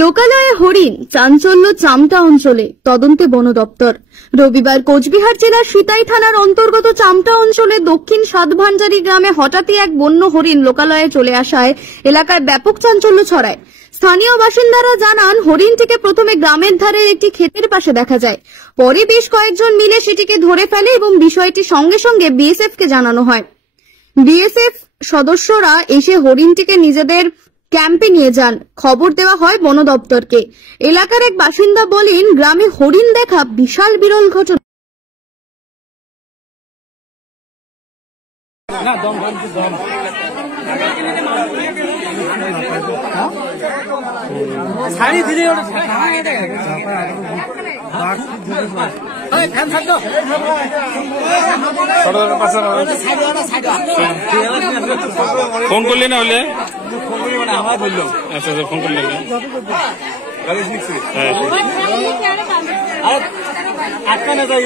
লোকালয়ে হরিণ, চাঞ্চল্য চামটা অঞ্চলে, তদন্তে বন দপ্তর। রবিবার কোচবিহার জেলার সিতাই থানার অন্তর্গত চামটা অঞ্চলে দক্ষিণ সাতভান্ডারি গ্রামে হঠাৎই এক বন্য হরিণ লোকালয়ে চলে আসায় এলাকায় ব্যাপক চাঞ্চল্য ছড়ায়। স্থানীয় বাসিন্দারা জানান, হরিণটিকে প্রথমে গ্রামের ধারে একটি ক্ষেতের পাশে দেখা যায়, পরে বেশ কয়েকজন মিলে সেটিকে ধরে ফেলে এবং বিষয়টি সঙ্গে সঙ্গে বিএসএফ কে জানানো হয়। বিএসএফ সদস্যরা এসে হরিণটিকে নিজেদের ক্যাম্পে নিয়ে যান। খবর দেওয়া হয় বন দপ্তরকে। এলাকার এক বাসিন্দা বলেন, গ্রামে হরিণ দেখা বিশাল বিরল ঘটনা। ফোন করলি না হলে আমার বললো আচ্ছা ফোন করলি না আটকা না যাই